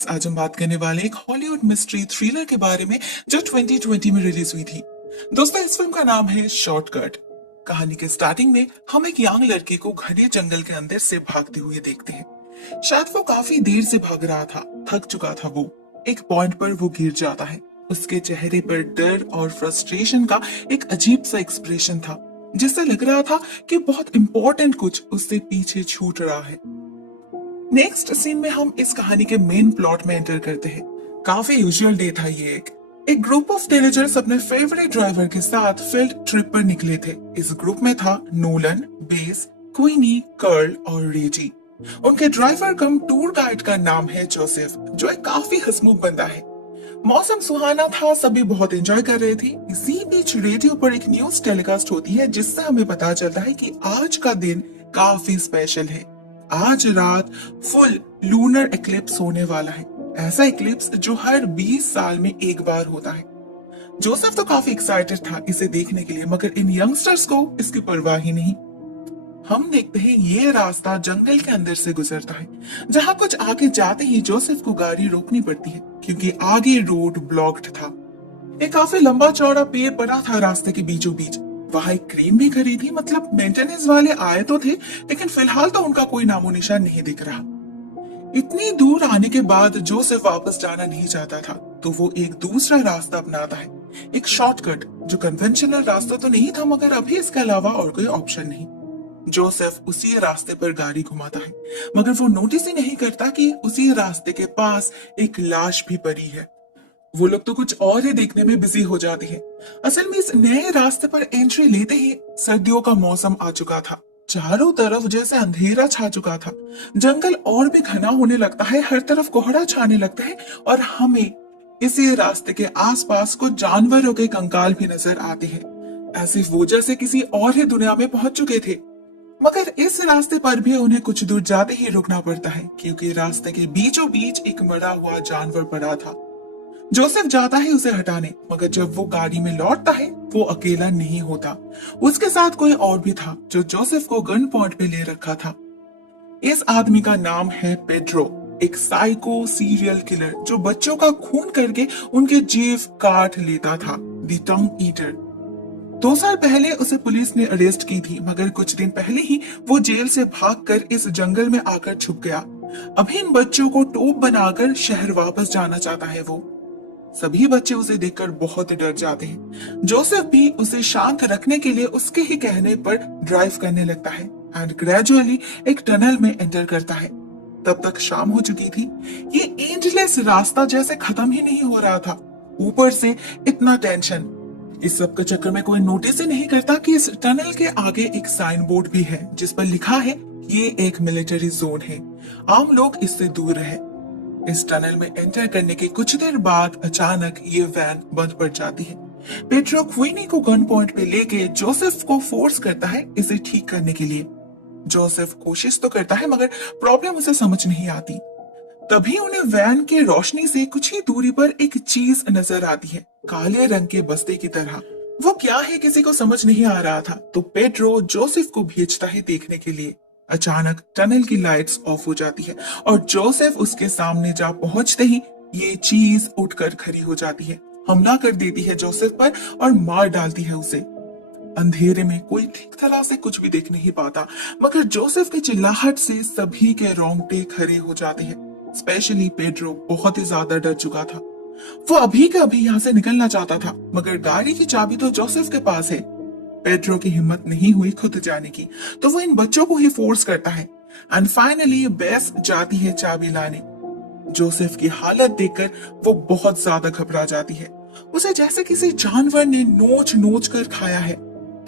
आज हम बात करने वाले एक हॉलीवुड मिस्ट्री थ्रिलर के बारे में जो 2020 में रिलीज हुई थी। दोस्तों, इस फिल्म का नाम है शॉर्टकट। कहानी के स्टार्टिंग में हम एक यंग लड़के को घने जंगल के अंदर से भागते हुए देखते हैं। शायद वो काफी देर से भाग रहा था, थक चुका था वो। एक पॉइंट पर वो गिर जाता है। उसके चेहरे पर डर और फ्रस्ट्रेशन का एक अजीब सा एक्सप्रेशन था, जिससे लग रहा था कि बहुत इंपॉर्टेंट कुछ उससे पीछे छूट रहा है। नेक्स्ट सीन में हम इस कहानी के मेन प्लॉट में एंटर करते हैं। काफी यूजुअल डे था ये। एक ग्रुप ऑफ टीनेजर्स अपने फेवरेट ड्राइवर के साथ फील्ड ट्रिप पर निकले थे। इस ग्रुप में था नोलन, बेस, क्वीनी, कर्ल और रेजी। उनके ड्राइवर कम टूर गाइड का नाम है जोसेफ, जो एक काफी हंसमुख बंदा है। मौसम सुहाना था, सभी बहुत एंजॉय कर रहे थे। इसी बीच रेडियो पर एक न्यूज टेलीकास्ट होती है, जिससे हमें पता चलता है कि आज का दिन काफी स्पेशल है। आज रात फुल लूनर इक्लिप्स होने वाला है। ऐसा इक्लिप्स जो हर 20 साल में एक बार होता है। जोसेफ तो काफी एक्साइटेड था इसे देखने के लिए, मगर इन यंगस्टर्स को इसकी परवाह ही नहीं। हम देखते हैं ये रास्ता जंगल के अंदर से गुजरता है। जहाँ कुछ आगे जाते ही जोसेफ को गाड़ी रोकनी पड़ती है, क्योंकि आगे रोड ब्लॉक्ड था। एक काफी लंबा चौड़ा पेड़ पड़ा था रास्ते के बीचों बीच। वहां एक क्रेन भी खड़ी थी, मतलब मेंटेनेंस वाले आए तो थे, लेकिन फिलहाल तो उनका कोई नामो निशान नहीं दिख रहा। इतनी दूर आने के बाद जोसेफ वापस जाना नहीं चाहता था, तो वो एक दूसरा रास्ता अपनाता है। एक शॉर्टकट जो कन्वेंशनल रास्ता तो नहीं था, मगर अभी इसके अलावा और कोई ऑप्शन नहीं। जोसेफ उसी रास्ते पर गाड़ी घुमाता है, मगर वो नोटिस ही नहीं करता कि उसी रास्ते के पास एक लाश भी पड़ी है। वो लोग तो कुछ और ही देखने में बिजी हो जाते हैं। असल में इस नए रास्ते पर एंट्री लेते ही सर्दियों का मौसम आ चुका था। चारों तरफ जैसे अंधेरा छा चुका था। जंगल और भी घना होने लगता है, हर तरफ कोहरा छाने लगता है, और हमें इसी रास्ते के आसपास कुछ जानवरों के कंकाल भी नजर आते हैं, ऐसी वो जैसे किसी और ही दुनिया में पहुंच चुके थे। मगर इस रास्ते पर भी उन्हें कुछ दूर जाते ही रुकना पड़ता है, क्योंकि रास्ते के बीचों बीच एक मरा हुआ जानवर पड़ा था। जोसेफ जाता है उसे हटाने, मगर जब वो गाड़ी में लौटता है वो अकेला नहीं होता। उसके साथ कोई और भी था जो जोसेफ को गन पॉइंट पे ले रखा था। इस आदमी का नाम है पेड्रो, एक साइको सीरियल किलर जो बच्चों का खून करके उनके जीव काट लेता था। The tongue eater. 2 साल पहले उसे पुलिस ने अरेस्ट की थी, मगर कुछ दिन पहले ही वो जेल से भागकर इस जंगल में आकर छुप गया। अभी इन बच्चों को टोप बनाकर शहर वापस जाना चाहता है वो। सभी बच्चे उसे देखकर बहुत डर जाते हैं। जोसेफ भी उसे शांत रखने के लिए उसके ही कहने पर ड्राइव करने लगता है एंड ग्रेजुअली एक टनल में एंटर करता है। तब तक शाम हो चुकी थी। ये एंडलेस रास्ता जैसे खत्म ही नहीं हो रहा था। ऊपर से इतना टेंशन। इस सब के चक्कर में कोई नोटिस ही नहीं करता कि इस टनल के आगे एक साइन बोर्ड भी है, जिस पर लिखा है ये एक मिलिट्री जोन है, आम लोग इससे दूर रहे। इस टनल में एंटर करने के कुछ देर बाद अचानक ये वैन बंद पड़ जाती है। पेट्रो क्वीनी को गन पॉइंट पे लेके जोसेफ को फोर्स करता है इसे ठीक करने के लिए। जोसेफ कोशिश तो करता है, मगर प्रॉब्लम उसे समझ नहीं आती। तभी उन्हें वैन के रोशनी से कुछ ही दूरी पर एक चीज नजर आती है, काले रंग के बस्ते की तरह। वो क्या है किसी को समझ नहीं आ रहा था, तो पेड्रो जोसेफ को भेजता है देखने के लिए। अचानक टनल की लाइट्स ऑफ हो जाती है और जोसेफ उसके सामने जा पहुंचते ही ये चीज उठकर खड़ी हो जाती है, हमला कर देती है जोसेफ पर और मार डालती है उसे। अंधेरे में कोई ठीक तरह से कुछ भी देख नहीं पाता, मगर जोसेफ की चिल्लाहट से सभी के रोंगटे खड़े हो जाते हैं। स्पेशली पेड्रो बहुत ही ज्यादा डर चुका था। वो अभी के अभी यहाँ से निकलना चाहता था, मगर गाड़ी की चाबी तो जोसेफ के पास है। पेड्रो की हिम्मत नहीं हुई खुद जाने की, तो वो इन बच्चों को ही फोर्स करता है एंड फाइनली बेस जाती है चाबी लाने। जोसेफ की हालत देखकर वो बहुत ज्यादा घबरा जाती है। उसे जैसे किसी जानवर ने नोच नोच कर खाया है।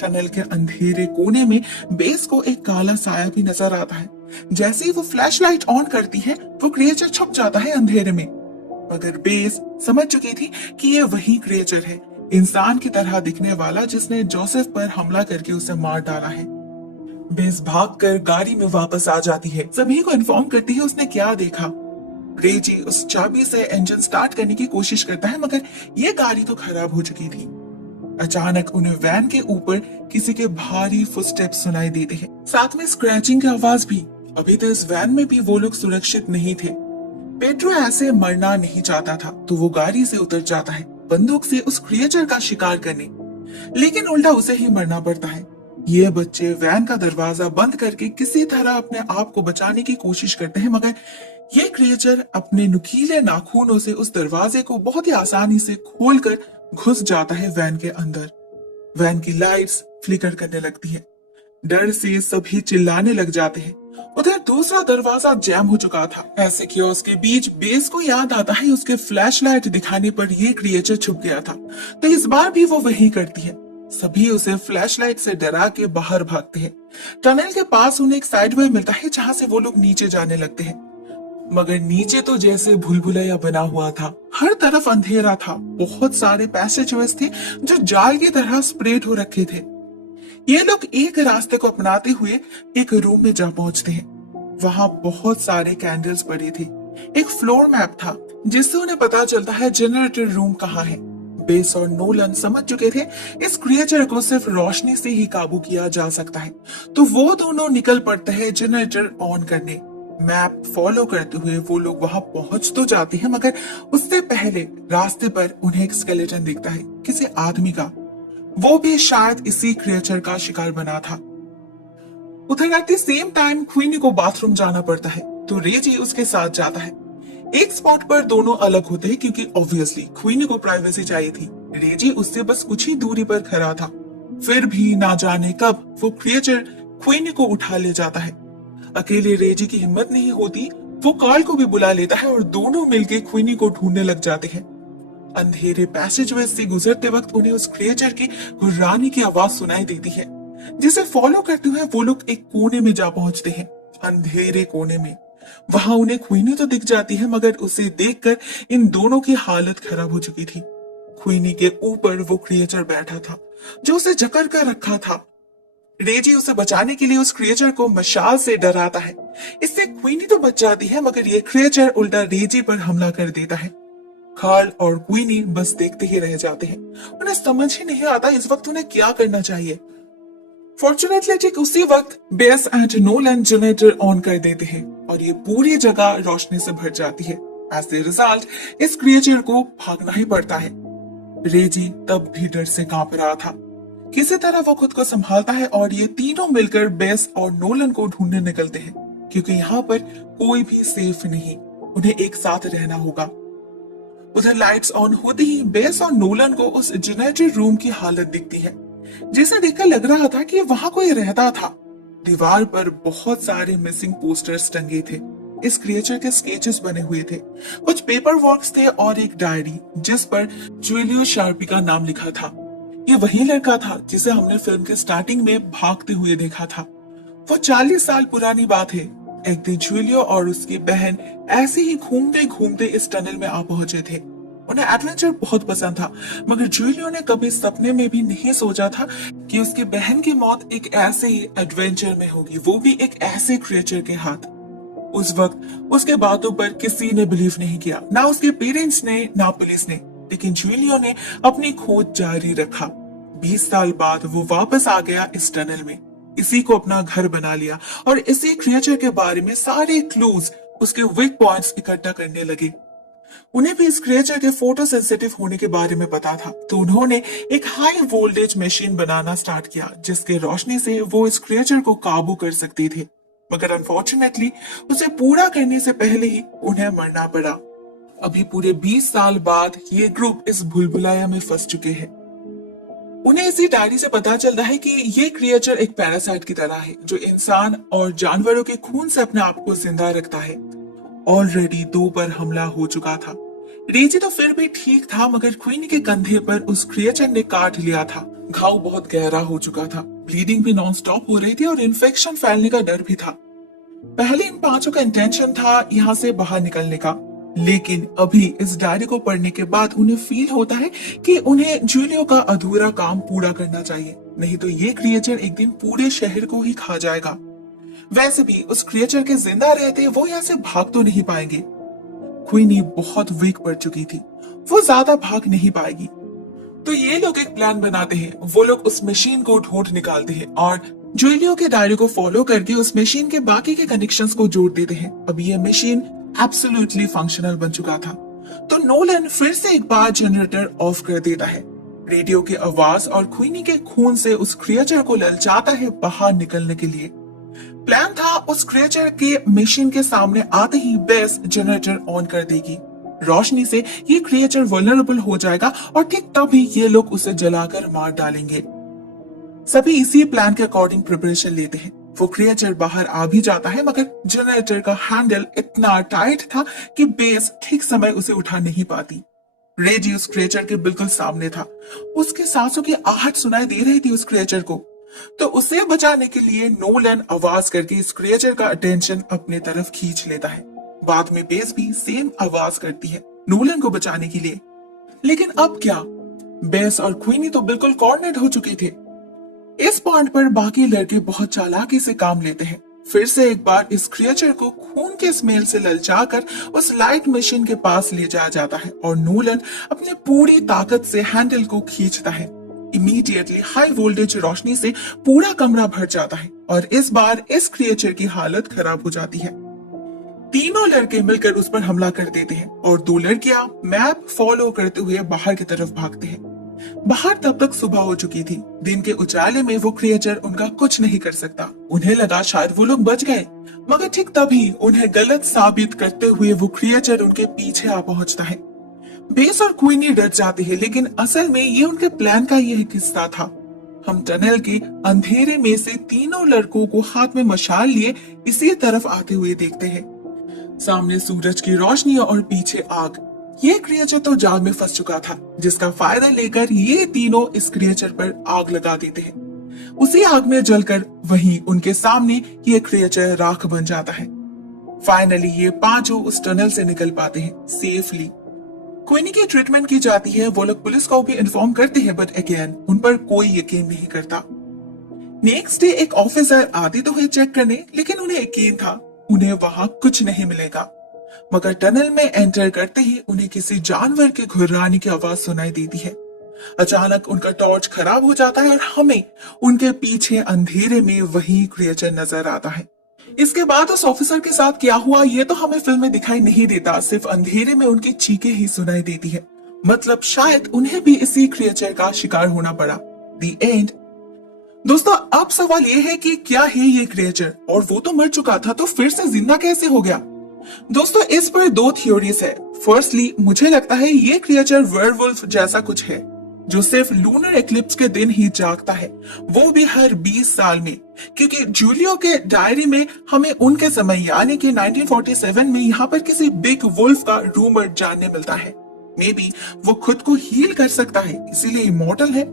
टनल के अंधेरे कोने में बेस को एक काला साया भी नजर आता है। जैसे ही वो फ्लैशलाइट ऑन करती है, वो क्रिएचर छुप जाता है अंधेरे में। मगर बेस समझ चुकी थी कि ये वही क्रिएचर है, इंसान की तरह दिखने वाला, जिसने जोसेफ पर हमला करके उसे मार डाला है। बेस भागकर गाड़ी में वापस आ जाती है, सभी को इन्फॉर्म करती है उसने क्या देखा। रेजी उस चाबी से इंजन स्टार्ट करने की कोशिश करता है, मगर ये गाड़ी तो खराब हो चुकी थी। अचानक उन्हें वैन के ऊपर किसी के भारी फुटस्टेप्स सुनाई देते हैं, साथ में स्क्रैचिंग की आवाज भी। अभी तो इस वैन में भी वो लोग सुरक्षित नहीं थे। पेड्रो ऐसे मरना नहीं चाहता था, तो वो गाड़ी से उतर जाता है बंदूक से उस क्रिएचर का शिकार करने, लेकिन उल्टा उसे ही मरना पड़ता है। ये बच्चे वैन का दरवाजा बंद करके किसी तरह अपने आप को बचाने की कोशिश करते हैं, मगर ये क्रिएचर अपने नुकीले नाखूनों से उस दरवाजे को बहुत ही आसानी से खोलकर घुस जाता है वैन के अंदर। वैन की लाइट्स फ्लिकर करने लगती है। डर से सभी चिल्लाने लग जाते हैं। उधर दूसरा दरवाजा जैम हो चुका था। ऐसे कियोस्क के बीच बेस को याद आता है उसके फ्लैशलाइट दिखाने पर ये क्रिएचर छुप गया था, तो इस बार भी वो वही करती है। सभी उसे फ्लैशलाइट से डरा के बाहर भागते हैं। टनल के पास उन्हें एक साइडवे मिलता है जहां से वो लोग नीचे जाने लगते हैं, मगर नीचे तो जैसे भूलभुलैया बना हुआ था। हर तरफ अंधेरा था। बहुत सारे पैसेजवेज थे जो जाल की तरह स्प्रेड हो रखे थे। ये लोग एक रास्ते को अपनाते हुए एक रूम में जा पहुंचते हैं। वहां बहुत सारे कैंडल्स पड़े थे। एक फ्लोर मैप था जिससे उन्हें पता चलता है जनरेटर रूम कहाँ है। बेस और नोलन समझ चुके थे इस क्रिएचर को सिर्फ रोशनी से ही काबू किया जा सकता है, तो वो दोनों निकल पड़ते हैं जनरेटर ऑन करने। मैप फॉलो करते हुए वो लोग वहां पहुंच तो जाते हैं, मगर उससे पहले रास्ते पर उन्हें एक स्केलेटन दिखता है, किसी आदमी का। वो भी शायद इसी क्रिएचर का शिकार बना था। उधर एट द सेम टाइम क्वीनी को बाथरूम जाना पड़ता है, तो रेजी उसके साथ जाता है। एक स्पॉट पर दोनों अलग होते हैं क्योंकि ऑब्वियसली क्वीनी को प्राइवेसी चाहिए थी। रेजी उससे बस कुछ ही दूरी पर खड़ा था। फिर भी ना जाने कब वो क्रिएचर क्वीनी को उठा ले जाता है। अकेले रेजी की हिम्मत नहीं होती, वो कार्ल को भी बुला लेता है और दोनों मिलकर क्वीनी को ढूंढने लग जाते हैं। अंधेरे पैसेजवे से गुजरते वक्त उन्हें उस क्रिएचर की गुर्राने की आवाज सुनाई देती है, जिसे फॉलो करते हुए वो लोग एक कोने में जा पहुंचते हैं। अंधेरे कोने में वहां उन्हें क्वीनी तो दिख जाती है, मगर उसे देखकर इन दोनों की हालत खराब हो चुकी थी। क्वीनी के ऊपर वो क्रिएचर बैठा था जो उसे जकड़ कर रखा था। रेजी उसे बचाने के लिए उस क्रिएचर को मशाल से डराता है। इससे क्वीनी तो बच जाती है, मगर ये क्रिएचर उल्टा रेजी पर हमला कर देता है। कार्ल और क्वीनी बस देखते ही रह जाते हैं। उन्हें समझ ही नहीं आता इस वक्त उन्हें क्या करना चाहिए। फॉर्चुनेटली ठीक उसी वक्त base and Nolan generator on कर देते हैं और ये पूरी जगह रोशनी से भर जाती है। एज ए रिजल्ट इस क्रिएचर को भागना ही पड़ता है। रेजी तब भी डर से कांप रहा था। किसी तरह वो खुद को संभालता है और ये तीनों मिलकर बेस और नोलन को ढूंढने निकलते हैं, क्योंकि यहाँ पर कोई भी सेफ नहीं। उन्हें एक साथ रहना होगा। उधर लाइट्स ऑन होते ही बेस और नोलन को उस जनरेटर रूम की हालत दिखती है, जिसे देखकर लग रहा था कि वहां कोई रहता था। दीवार पर बहुत सारे मिसिंग पोस्टर्स टंगे थे। इस क्रिएचर के स्केचेस बने हुए थे, कुछ पेपर वर्क्स थे और एक डायरी जिस पर ज्यूलियो शार्पी का नाम लिखा था। ये वही लड़का था जिसे हमने फिल्म के स्टार्टिंग में भागते हुए देखा था। वो 40 साल पुरानी बात है। एक दिन ज्यूलियो और उसकी बहन ऐसे ही घूमते घूमते इस टनल में आ पहुंचे थे। उन्हें एडवेंचर बहुत पसंद था, मगर ज्यूलियो ने कभी सपने में भी नहीं सोचा था कि उसकी बहन की मौत एक ऐसे ही एडवेंचर में होगी, वो भी एक ऐसे क्रिएचर के हाथ। उस वक्त उसके बातों पर किसी ने बिलीव नहीं किया, ना उसके पेरेंट्स ने ना पुलिस ने, लेकिन ज्यूलियो ने अपनी खोज जारी रखा। 20 साल बाद वो वापस आ गया इस टनल में, इसी को अपना घर बना लिया और इसी क्रिएचर के बारे में सारे क्लूज, उसके वीक पॉइंट्स इकट्ठा करने लगे। उन्हें भी इस क्रिएचर के फोटो सेंसिटिव होने के बारे में पता था, तो उन्होंने एक हाई वोल्टेज मशीन बनाना स्टार्ट किया जिसके रोशनी से वो इस क्रिएचर को काबू कर सकते थे। मगर अनफॉर्चुनेटली उसे पूरा करने से पहले ही उन्हें मरना पड़ा। अभी पूरे 20 साल बाद ये ग्रुप इस भूलभुलैया में फंस चुके हैं। उन्हें इसी डायरी से पता चलता है कि ये क्रिएचर एक पैरासाइट की तरह है जो इंसान और जानवरों के खून से अपने आप को जिंदा रखता है। ऑलरेडी 2 बार हमला हो चुका था। रेजी तो फिर भी ठीक था, मगर क्वीनी के कंधे पर उस क्रिएचर ने काट लिया था। घाव बहुत गहरा हो चुका था, ब्लीडिंग भी नॉन स्टॉप हो रही थी और इन्फेक्शन फैलने का डर भी था। पहले इन 5 का इंटेंशन था यहाँ से बाहर निकलने का, लेकिन अभी इस डायरी को पढ़ने के बाद उन्हें फील होता है कि उन्हें ज्यूलियो का अधूरा काम पूरा करना चाहिए, नहीं तो ये क्रिएचर एक दिन पूरे शहर को ही खा जाएगा। वैसे भी उस क्रिएचर के जिंदा रहते वो यहाँ से भाग तो नहीं पाएंगे। क्वीनी बहुत वीक पड़ चुकी थी, वो ज्यादा भाग नहीं पाएगी। तो ये लोग एक प्लान बनाते हैं। वो लोग उस मशीन को ढूंढ निकालते हैं और ज्यूलियो के डायरी को फॉलो करके उस मशीन के बाकी के कनेक्शंस को जोड़ देते हैं। अब ये मशीन एब्सोल्युटली फंक्शनल बन चुका था। तो नोलन फिर से एक बार जनरेटर ऑफ कर देता है। रेडियो की आवाज और क्वीनी के खून से उस क्रिएचर को ललचाता है बाहर निकलने के लिए। प्लान था उस क्रिएचर के मशीन के सामने आते ही बेस जनरेटर ऑन कर देगी। रोशनी से ये क्रिएचर वल्नरेबल हो जाएगा और ठीक तभी ये लोग उसे जलाकर मार डालेंगे। सभी इसी प्लान के अकॉर्डिंग प्रिपरेशन लेते हैं। वो क्रिएचर बाहर आ भी जाता है मगर जनरेटर का हैंडल इतना टाइट था कि बेस ठीक समय उसे उठा नहीं पाती। रेजी उस क्रिएचर के बिल्कुल सामने था। उसके सांसों की आहट सुनाई दे रही थी उस क्रिएचर को। तो उसे बचाने के लिए नोलन आवाज करके इस क्रिएचर का अटेंशन अपने तरफ खींच लेता है। बाद में बेस भी सेम आवाज करती है नोलन को बचाने के लिए। लेकिन अब क्या? बेस और क्वीनी तो बिल्कुल कॉर्नर्ड हो चुके थे। इस पॉइंट पर बाकी लड़के बहुत चालाकी से काम लेते हैं। फिर से एक बार इस क्रिएचर को खून के स्मेल से ललचाकर उस लाइट मशीन के पास ले जाया जाता है और नोलन अपनी पूरी ताकत से हैंडल को खींचता है। इमीडिएटली हाई वोल्टेज रोशनी से पूरा कमरा भर जाता है और इस बार इस क्रिएचर की हालत खराब हो जाती है। तीनों लड़के मिलकर उस पर हमला कर देते हैं और दो लड़कियां मैप फॉलो करते हुए बाहर की तरफ भागते हैं। बाहर तब तक सुबह हो चुकी थी। दिन के उजाले में वो क्रिएचर उनका कुछ नहीं कर सकता। उन्हें लगा शायद वो लोग बच गए, मगर ठीक तभी उन्हें गलत साबित करते हुए वो क्रिएचर उनके पीछे आ पहुंचता है। बेस और क्वीनी डर जाते हैं, लेकिन असल में ये उनके प्लान का ही एक हिस्सा था। हम टनल के अंधेरे में से तीनों लड़कों को हाथ में मशाल लिए इसी तरफ आते हुए देखते हैं। सामने सूरज की रोशनी और पीछे आग। ये क्रिएचर तो जाल में फंस चुका था, जिसका फायदा लेकर ये तीनों इस क्रिएचर पर आग लगा देते हैं। उसी आग में जलकर वहीं उनके सामने ये क्रिएचर राख बन जाता है। फाइनली ये पांचों उस टनल से निकल पाते हैं सेफली। क्वीनी की ट्रीटमेंट की जाती है। वो लोग पुलिस को भी इन्फॉर्म करते हैं, बट अगेन उन पर कोई यकीन नहीं करता। नेक्स्ट डे एक ऑफिसर आते तो हुए चेक करने, लेकिन उन्हें यकीन था उन्हें वहां कुछ नहीं मिलेगा। मगर टनल में एंटर करते ही उन्हें किसी जानवर के घुर्राने की आवाज सुनाई देती है। अचानक उनका टॉर्च खराब हो जाता है और हमें उनके पीछे अंधेरे में वही क्रिएचर नजर आता है। इसके बाद उस ऑफिसर के साथ क्या हुआ ये तो हमें फिल्म में दिखाई नहीं देता, सिर्फ अंधेरे में उनकी चीखें ही सुनाई देती है। मतलब शायद उन्हें भी इसी क्रिएचर का शिकार होना पड़ा। The end. दोस्तों अब सवाल ये है कि क्या है ये क्रिएचर, और वो तो मर चुका था तो फिर से जिंदा कैसे हो गया? दोस्तों इस पर दो थ्योरीज है। फर्स्टली मुझे लगता है ये क्रिएचर वेयरवुल्फ जैसा कुछ है, जो सिर्फ लूनर एक्लिप्स के दिन ही जागता है, वो भी हर 20 साल में। क्योंकि जूलियो के डायरी में हमें उनके समय यानी कि 1947 में यहाँ पर किसी बिग वुल्फ का रूमर जानने मिलता है। मे बी वो खुद को हील कर सकता है, इसीलिए इमॉर्टल है।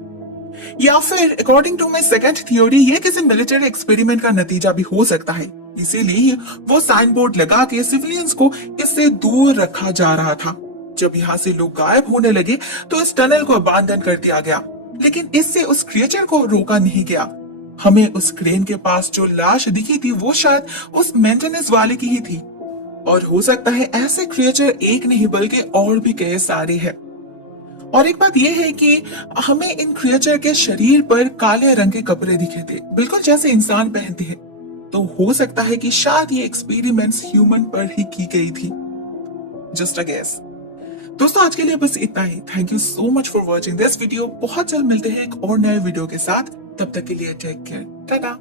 या फिर according to my second theory ये किसी मिलिट्री एक्सपेरिमेंट का नतीजा भी हो सकता है, इसीलिए वो साइन बोर्ड लगा के सिविलियंस को इससे दूर रखा जा रहा था। जब यहाँ से लोग गायब होने लगे तो इस टनल को अबांडन कर दिया गया, लेकिन इससे उस क्रिएचर को रोका नहीं गया। हमें उस क्रेन के पास जो लाश दिखी थी वो शायद उस मेंटेनेंस वाले की ही थी, और हो सकता है ऐसे क्रिएचर एक नहीं बल्कि और भी कई सारे हैं। और एक बात यह है कि हमें इन क्रिएचर के शरीर पर काले रंग के कपड़े दिखे थे, बिल्कुल जैसे इंसान पहनते हैं। तो हो सकता है कि शायद ये एक्सपेरिमेंट्स ह्यूमन पर ही की गई थी। Just a guess. दोस्तों आज के लिए बस इतना ही। Thank you so much for watching this video. बहुत जल्द मिलते हैं एक और नए वीडियो के साथ। तब तक के लिए टेक केयर, टाटा।